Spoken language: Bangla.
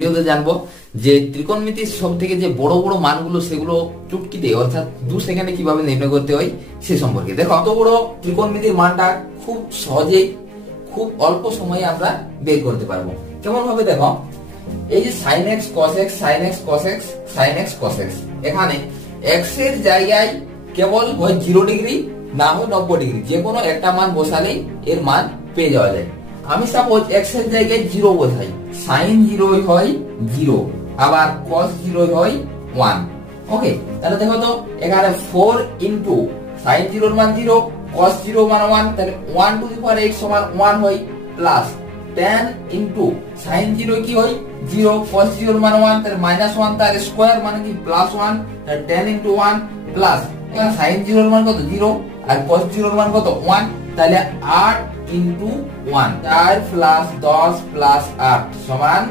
ভিডিওতে জানবো যে ত্রিকোণমিতির সব থেকে যে বড় বড় মানগুলো সেগুলো চুটকিতে অর্থাৎ 2 সেকেন্ডে কিভাবে নির্ণয় করতে হয় সে সম্পর্কে। দেখো এত বড় ত্রিকোণমিতির মানটা খুব সহজেই খুব অল্প সময়ে আমরা বের করতে পারবো। কেমন ভাবে দেখো, এই যে sin x cos x sin x cos x sin x cos x, এখানে x এর জায়গায় কেবল হয় 0 ডিগ্রি না হয় 90 ডিগ্রি, যে কোনো একটা মান বসালেই এর মান পেয়ে যাওয়া যায়। আমি সাপোজ x এর জায়গায় 0 বসাই, sin 0 হয় 0, আবার cos 0 হয় 1। ওকে, তাহলে দেখো তো এখানে 4 ইনটু sin 0 এর মান 0 cos 0 মান 1, তাহলে 1 টু দি পাওয়ার x সমান 1 হয়, প্লাস 10 ইনটু sin 0 কি হয় 0 cos 0 এর মান 1, তাহলে -1 তার স্কয়ার মানে কি +1, তাহলে 10 ইনটু 1 প্লাস এখানে sin 0 এর মান কত 0 আর cos 0 এর মান কত 1, তাহলে 8 ইনটু 1, 4 প্লাস 10 প্লাস 8 সমান